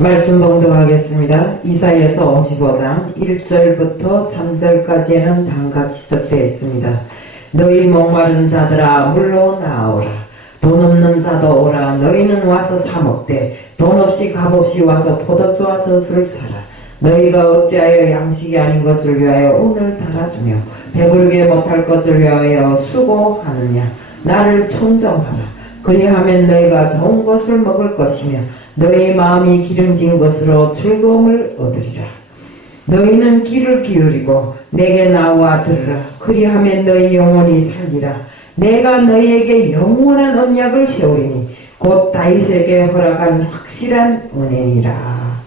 말씀 봉독하겠습니다. 이사야서 55장 1절부터 3절까지는 다음과 지적되어 있습니다. 너희 목마른 자들아 물로 나오라. 돈 없는 자도 오라. 너희는 와서 사 먹되 돈 없이 값없이 와서 포도주와 젖을 사라. 너희가 어찌하여 양식이 아닌 것을 위하여 운을 달아주며 배부르게 못할 것을 위하여 수고하느냐. 나를 청정하라. 그리하면 너희가 좋은 것을 먹을 것이며 너희 마음이 기름진 것으로 즐거움을 얻으리라. 너희는 귀를 기울이고 내게 나와 들으라. 그리하면 너희 영혼이 살리라. 내가 너희에게 영원한 언약을 세우리니 곧 다윗에게 허락한 확실한 은혜니라.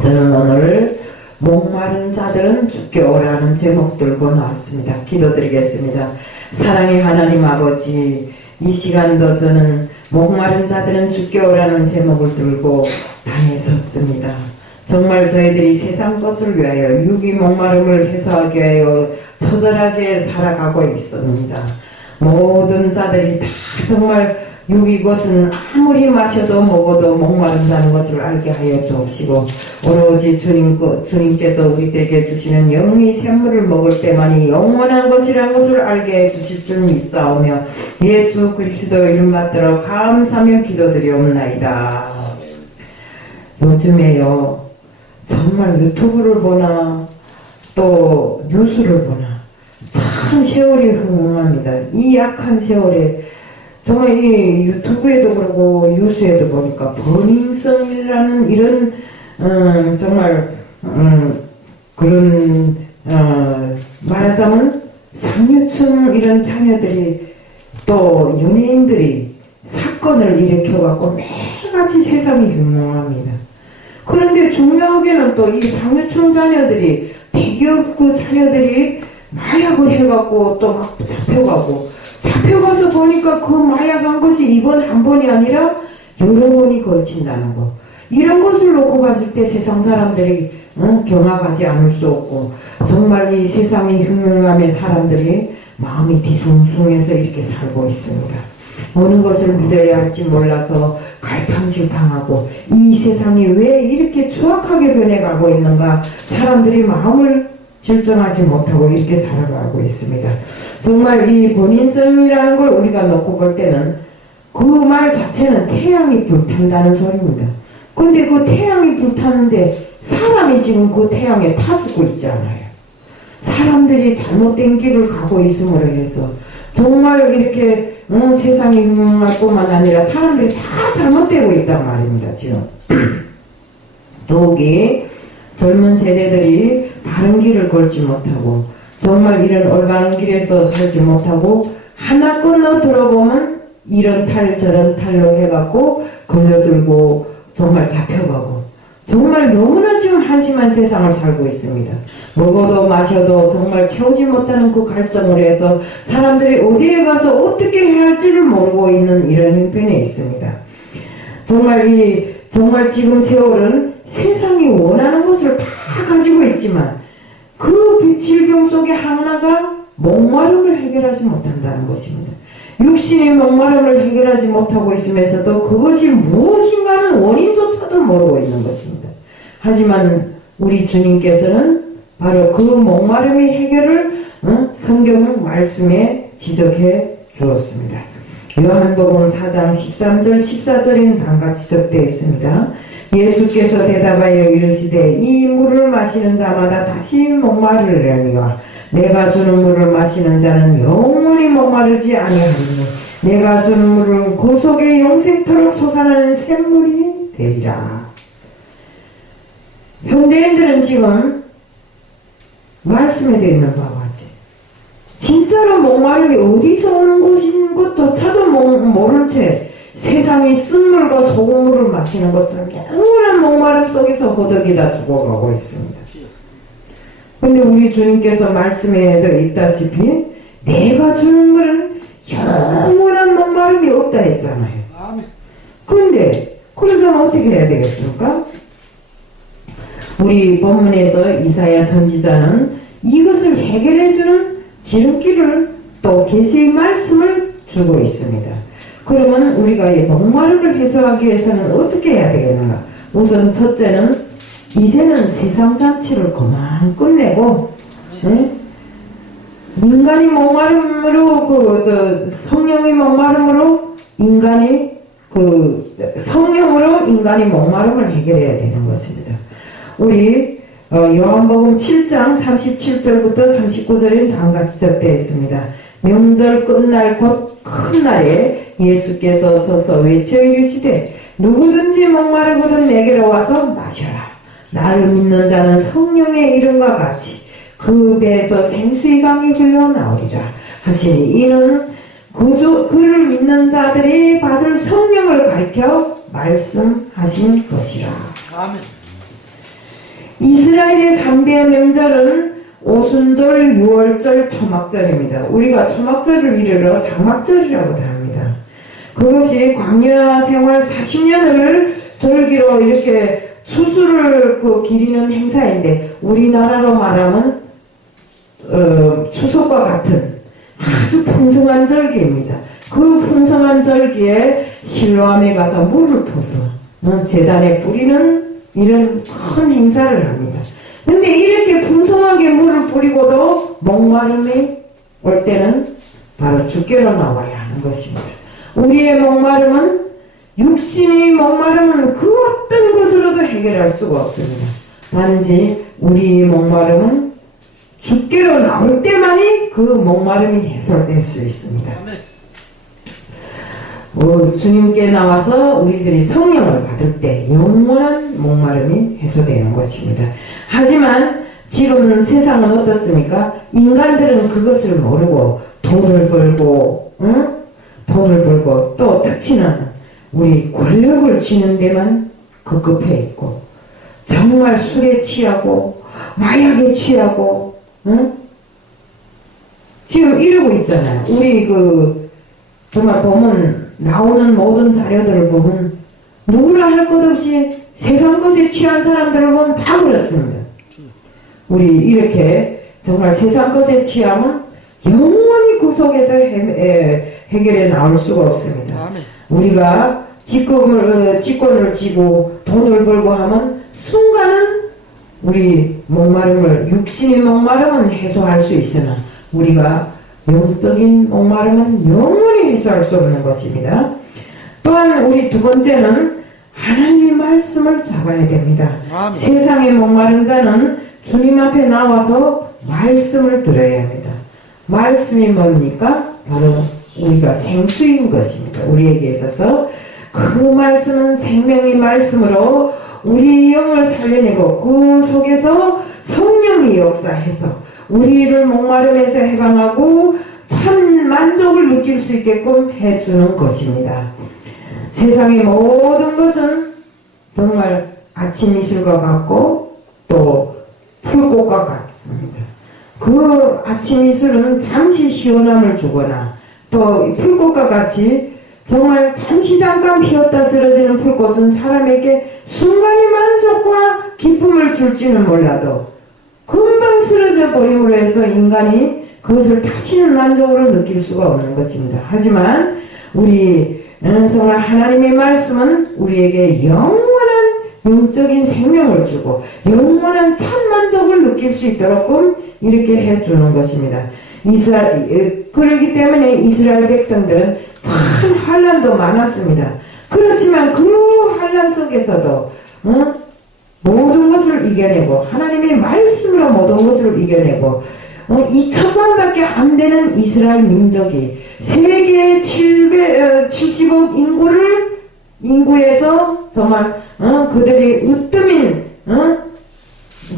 저는 오늘 목마른 자들은 주께 오라는 제목 들고 나왔습니다. 기도드리겠습니다. 사랑의 하나님 아버지, 이 시간도 저는 목마른 자들은 주께 오라는 제목을 들고 땅에 섰습니다. 정말 저희들이 세상 것을 위하여 육이 목마름을 해소하기 위하여 처절하게 살아가고 있습니다. 모든 자들이 다 정말 육이 것은 아무리 마셔도 먹어도 목마른다는 것을 알게 하여 주옵시고 오로지 주님께서 우리에게 주시는 영의 샘물을 먹을 때만이 영원한 것이라는 것을 알게 해 주실 줄 믿사오며 예수 그리스도 이름 받들어 감사하며 기도드리옵나이다. 요즘에요 정말 유튜브를 보나 또 뉴스를 보나 참 세월이 흥흥합니다. 이 약한 세월에 정말 이 유튜브에도 그러고 뉴스에도 보니까 버닝썬이라는 이런 정말 그런 말하자면 상류층 이런 자녀들이 또 연예인들이 사건을 일으켜갖고 매일같이 세상이 흉흉합니다. 그런데 중요하게는 또 이 상류층 자녀들이 대기업 그 자녀들이 마약을 해갖고 또 막 잡혀가서 보니까 그 마약한 것이 이번 한 번이 아니라 여러 번이 걸친다는 거. 이런 것을 놓고 봤을 때 세상 사람들이 경악하지 않을 수 없고 정말 이 세상의 흉흉함에 사람들이 마음이 뒤숭숭해서 이렇게 살고 있습니다. 어느 것을 믿어야 할지 몰라서 갈팡질팡하고 이 세상이 왜 이렇게 추악하게 변해가고 있는가 사람들이 마음을 결정하지 못하고 이렇게 살아가고 있습니다. 정말 이 본인성이라는 걸 우리가 놓고 볼 때는 그 말 자체는 태양이 불탄다는 소리입니다. 근데 그 태양이 불타는데 사람이 지금 그 태양에 타주고 있잖아요. 사람들이 잘못된 길을 가고 있음으로 해서 정말 이렇게 세상이 흉흉할 뿐만 아니라 사람들이 다 잘못되고 있단 말입니다. 지금 더욱이 젊은 세대들이 바른 길을 걸지 못하고 정말 이런 올바른 길에서 살지 못하고 하나 건너 들어보면 이런 탈 저런 탈로 해갖고 걸려들고 정말 잡혀가고 정말 너무나 지금 한심한 세상을 살고 있습니다. 먹어도 마셔도 정말 채우지 못하는 그 갈증으로 해서 사람들이 어디에 가서 어떻게 해야 할지를 모르고 있는 이런 형편에 있습니다. 정말 지금 세월은 세상이 원하는 것을 다 가지고 있지만 그 질병 속에 하나가 목마름을 해결하지 못한다는 것입니다. 육신의 목마름을 해결하지 못하고 있으면서도 그것이 무엇인가는 원인조차도 모르고 있는 것입니다. 하지만 우리 주님께서는 바로 그 목마름의 해결을 성경 말씀에 지적해 주었습니다. 요한복음 4장 13절 14절에는 다음과 지적되어 있습니다. 예수께서 대답하여 이르시되 이 물을 마시는 자마다 다시 목마르려니와 내가 주는 물을 마시는 자는 영원히 목마르지 아니하리니 내가 주는 물은 그 속에 영생토록 솟아나는 샘물이 되리라. 현대인들은 지금 말씀에 되어 있는 바와 같이 진짜로 목마름이 어디서 오는 것인 것조차도 모른 채 세상이 쓴물과 소금물을 마시는 것처럼 영원한 목마름 속에서 허덕이다 죽어가고 있습니다. 근데 우리 주님께서 말씀에도 있다시피 내가 주는 물은 영원한 목마름이 없다 했잖아요. 근데 그러면 어떻게 해야 되겠습니까? 우리 본문에서 이사야 선지자는 이것을 해결해주는 지름길을 또 계시의 말씀을 주고 있습니다. 그러면 우리가 이 목마름을 해소하기 위해서는 어떻게 해야 되겠는가? 우선 첫째는 이제는 세상 자체를 그만 끝내고, 인간이 목마름으로 성령의 목마름으로 성령으로 인간이 목마름을 해결해야 되는 것입니다. 우리 요한복음 7장 37절부터 39절에 다음같이 적되어 있습니다. 명절 끝날 곧 큰 날에 예수께서 서서 외쳐 이르시되 누구든지 목마르거든 내게로 와서 마셔라. 나를 믿는 자는 성령의 이름과 같이 그 배에서 생수의 강이 흘러 나오리라 하시니 이는 그를 믿는 자들이 받을 성령을 가리켜 말씀하신 것이라. 아멘. 이스라엘의 3대 명절은 오순절, 유월절, 초막절입니다. 우리가 초막절을 이르러 장막절이라고도 합니다. 그것이 광야 생활 40년을 절기로 이렇게 추수를 기리는 행사인데 우리나라로 말하면 추석과 같은 아주 풍성한 절기입니다. 그 풍성한 절기에 실로암에 가서 물을 퍼서 제단에 뿌리는 이런 큰 행사를 합니다. 근데 이렇게 풍성하게 물을 뿌리고도 목마름이 올 때는 바로 주께로 나와야 하는 것입니다. 우리의 목마름은 육신의 목마름은 그 어떤 것으로도 해결할 수가 없습니다. 단지 우리의 목마름은 주께로 나올 때만이 그 목마름이 해소될 수 있습니다. 주님께 나와서 우리들이 성령을 받을 때 영원한 목마름이 해소되는 것입니다. 하지만 지금 세상은 어떻습니까? 인간들은 그것을 모르고 돈을 벌고 또 특히나 우리 권력을 쥐는 데만 급급해 있고 정말 술에 취하고 마약에 취하고 지금 이러고 있잖아요. 우리 정말 보면 나오는 모든 자료들을 보면 누구나 할 것 없이 세상 것에 취한 사람들을 보면 다 그렇습니다. 우리 이렇게 정말 세상 것에 취하면 영원히 그 속에서 해결해 나올 수가 없습니다. 우리가 직권을 쥐고 돈을 벌고 하면 순간은 우리 육신의 목마름은 해소할 수 있으나 우리가 영적인 목마름은 영원히 해소할 수 없는 것입니다. 또한 우리 두 번째는 하나님의 말씀을 잡아야 됩니다. 아멘. 세상의 목마른 자는 주님 앞에 나와서 말씀을 들어야 합니다. 말씀이 뭡니까? 바로 우리가 생수인 것입니다. 우리에게 있어서 그 말씀은 생명의 말씀으로 우리 영을 살려내고 그 속에서 성령이 역사해서 우리를 목마름에서 해방하고 참 만족을 느낄 수 있게끔 해주는 것입니다. 세상의 모든 것은 정말 아침 이슬과 같고 또 풀꽃과 같습니다. 그 아침 이슬은 잠시 시원함을 주거나 또 풀꽃과 같이 정말 잠깐 피었다 쓰러지는 풀꽃은 사람에게 순간의 만족과 기쁨을 줄지는 몰라도 금방 쓰러져 버림으로 해서 인간이 그것을 다시는 만족으로 느낄 수가 없는 것입니다. 하지만 우리 정말 하나님의 말씀은 우리에게 영원한 영적인 생명을 주고 영원한 참 만족을 느낄 수 있도록 이렇게 해주는 것입니다. 그렇기 때문에 이스라엘 백성들은 참 환난도 많았습니다. 그렇지만 그 환난 속에서도 모든 것을 이겨내고 하나님의 말씀으로 모든 것을 이겨내고 2천만밖에 안 되는 이스라엘 민족이 세계 70억 인구에서 정말 그들이 으뜸인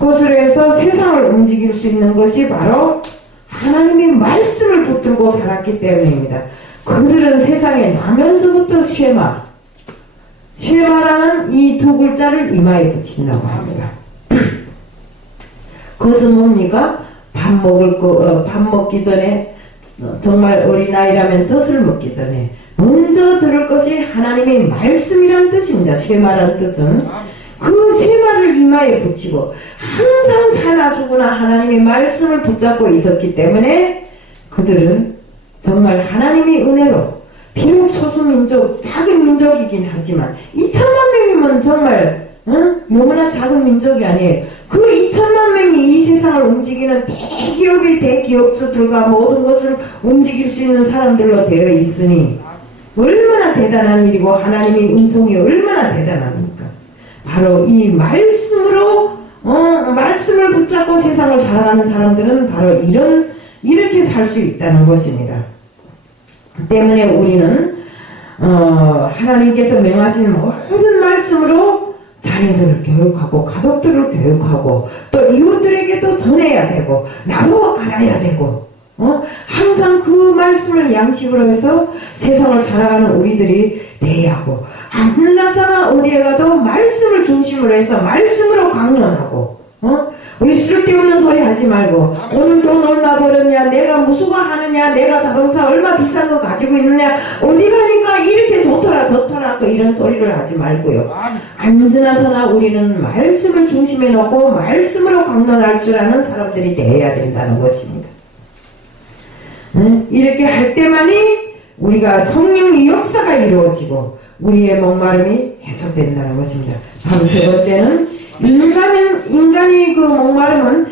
것으로 해서 세상을 움직일 수 있는 것이 바로 하나님의 말씀을 붙들고 살았기 때문입니다. 그들은 세상에 나면서부터 쉐마라는 이 두 글자를 이마에 붙인다고 합니다. 그것은 뭡니까? 밥 먹기 전에 정말 어린아이라면 젖을 먹기 전에 먼저 들을 것이 하나님의 말씀이란 뜻입니다. 쉐마라는 뜻은 그 쉐마를 이마에 붙이고 항상 사나 죽으나 하나님의 말씀을 붙잡고 있었기 때문에 그들은 정말 하나님의 은혜로 비록 소수민족, 작은 민족이긴 하지만 2천만 명이면 정말 너무나 작은 민족이 아니에요. 그 2천만 명이 이 세상을 움직이는 대기업의 대기업주들과 모든 것을 움직일 수 있는 사람들로 되어 있으니 얼마나 대단한 일이고 하나님의 은총이 얼마나 대단합니까? 바로 이 말씀으로 말씀을 붙잡고 세상을 살아가는 사람들은 바로 이렇게 살 수 있다는 것입니다. 때문에 우리는 하나님께서 명하신 모든 말씀으로 자녀들을 교육하고 가족들을 교육하고 또 이웃들에게도 전해야 되고 나도 알아야 되고 항상 그 말씀을 양식으로 해서 세상을 살아가는 우리들이 돼야 하고 하늘나라나 어디에 가도 말씀을 중심으로 해서 말씀으로 강론하고 우리 쓸데없는 소리 하지 말고 오늘 돈 얼마 벌었냐, 내가 무수가 하느냐, 내가 자동차 얼마 비싼 거 가지고 있느냐, 어디 가니까 이렇게 좋더라 저더라 또 이런 소리를 하지 말고요. 안지나서나 우리는 말씀을 중심에 놓고 말씀으로 강론할 줄 아는 사람들이 되어야 된다는 것입니다. 이렇게 할 때만이 우리가 성령의 역사가 이루어지고 우리의 목마름이 해소된다는 것입니다. 바로 세 번째는 인간의 그 목마름은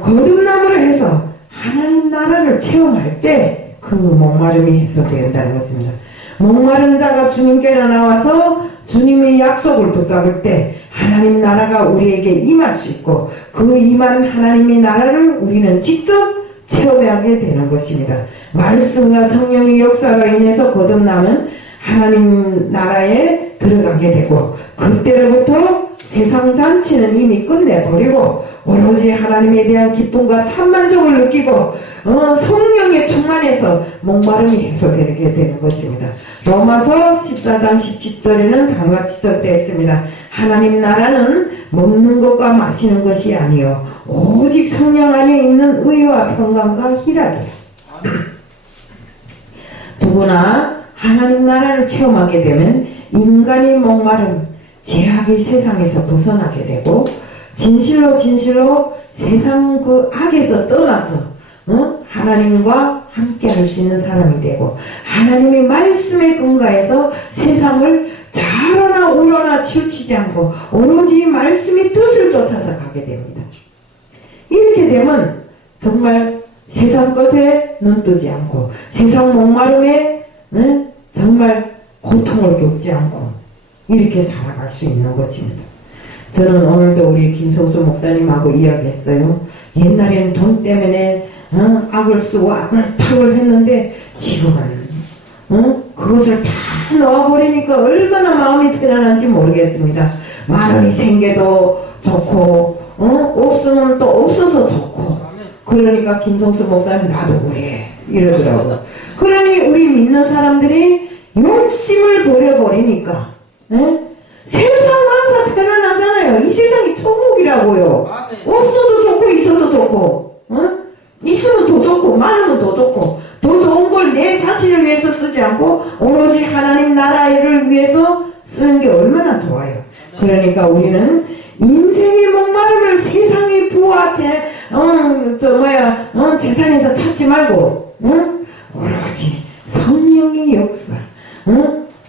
거듭남으로 해서 하나님 나라를 체험할 때 그 목마름이 해소된다는 것입니다. 목마른 자가 주님께로 나와서 주님의 약속을 붙잡을 때 하나님 나라가 우리에게 임할 수 있고 그 임한 하나님의 나라를 우리는 직접 체험하게 되는 것입니다. 말씀과 성령의 역사로 인해서 거듭남은 하나님 나라에 들어가게 되고 그때로부터 세상 잔치는 이미 끝내버리고 오로지 하나님에 대한 기쁨과 참만족을 느끼고 성령에 충만해서 목마름이 해소되게 되는 것입니다. 로마서 14장 17절에는 다음같이 적되었습니다. 하나님 나라는 먹는 것과 마시는 것이 아니요 오직 성령 안에 있는 의와 평강과 희락이라. 누구나 하나님 나라를 체험하게 되면 인간의 목마름, 죄악의 세상에서 벗어나게 되고 진실로 세상 그 악에서 떠나서 하나님과 함께 할 수 있는 사람이 되고 하나님의 말씀에 근거해서 세상을 좌로나 우로나 치우치지 않고 오로지 말씀의 뜻을 쫓아서 가게 됩니다. 이렇게 되면 정말 세상 것에 눈뜨지 않고 세상 목마름에 정말 고통을 겪지 않고 이렇게 살아갈 수 있는 것입니다. 저는 오늘도 우리 김성수 목사님하고 이야기했어요. 옛날에는 돈 때문에 악을 쓰고 악을 탁을 했는데 지금은 그것을 다 놓아버리니까 얼마나 마음이 편안한지 모르겠습니다. 만원이 생겨도 좋고 없으면 또 없어서 좋고 그러니까 김성수 목사님 나도 그래 이러더라고요. 그러니 우리 믿는 사람들이 욕심을 버려버리니까 세상 와서 편안하잖아요. 이 세상이 천국이라고요. 없어도 좋고 있어도 좋고 있으면 더 좋고 많으면 더 좋고 더 좋은 걸 내 자신을 위해서 쓰지 않고 오로지 하나님 나라를 위해서 쓰는 게 얼마나 좋아요. 그러니까 우리는 인생의 목마름을 세상의 부와 재산에서 찾지 말고 오로지 성령의 역사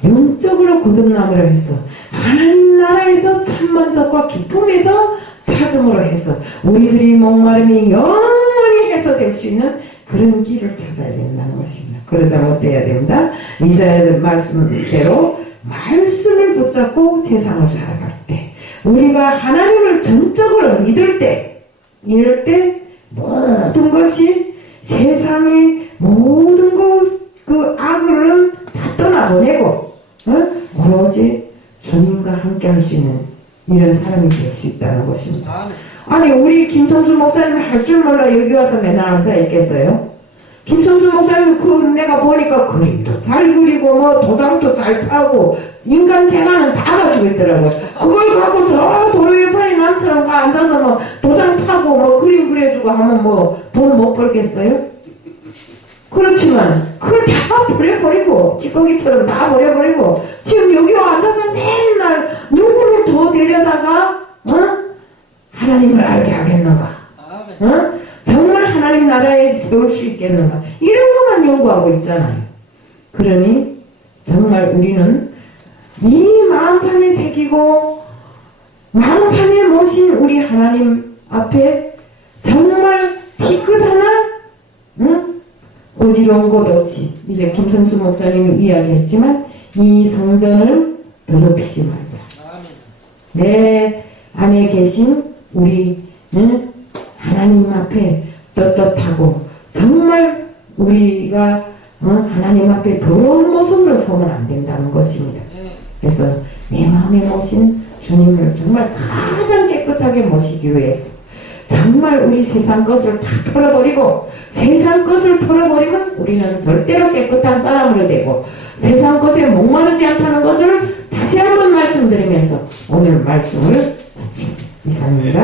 영적으로 거듭남으로 해서 하나님 나라에서 참만족과 기쁨에서 찾음으로 해서 우리들의 목마름이 영원히 해소될 수 있는 그런 길을 찾아야 된다는 것입니다. 그러자면 어때야 됩니다? 이사야 말씀대로 말씀을 붙잡고 세상을 살아갈 때 우리가 하나님을 전적으로 믿을 때 이럴 때 모든 것이 세상의 모든 그 악을 다 떠나보내고 오로지 주님과 함께 할 수 있는 이런 사람이 될 수 있다는 것입니다. 아니 우리 김성수 목사님 할 줄 몰라 여기 와서 맨날 앉아 있겠어요? 김성수 목사님 내가 보니까 그림도 잘 그리고 뭐 도장도 잘 파고 인간 재간은 다 가지고 있더라고요. 그걸 갖고 저 도로 옆에 남처럼 앉아서 뭐 도장 파고 뭐 그림 그려주고 하면 뭐 돈 못 벌겠어요? 그렇지만 그걸 다 버려버리고 찌꺼기처럼 다 버려버리고 지금 여기 와 앉아서 맨날 누구를 더 데려다가 하나님을 알게 하겠는가? 정말 하나님 나라에 세울 수 있겠는가? 이런 것만 연구하고 있잖아요. 그러니 정말 우리는 이 마음판에 새기고 마음판에 모신 우리 하나님 앞에 정말 뒤끝 하나 어지러운 곳 없이 이제 김성수 목사님이 이야기했지만 이 성전을 더럽히지 말자. 내 안에 계신 우리 하나님 앞에 떳떳하고 정말 우리가 하나님 앞에 더러운 모습으로 서면 안 된다는 것입니다. 그래서 내 마음에 모신 주님을 정말 가장 깨끗하게 모시기 위해서 정말 우리 세상 것을 다 털어버리고 세상 것을 털어버리면 우리는 절대로 깨끗한 사람으로 되고 세상 것에 목마르지 않다는 것을 다시 한번 말씀드리면서 오늘 말씀을 마칩니다. 이상입니다.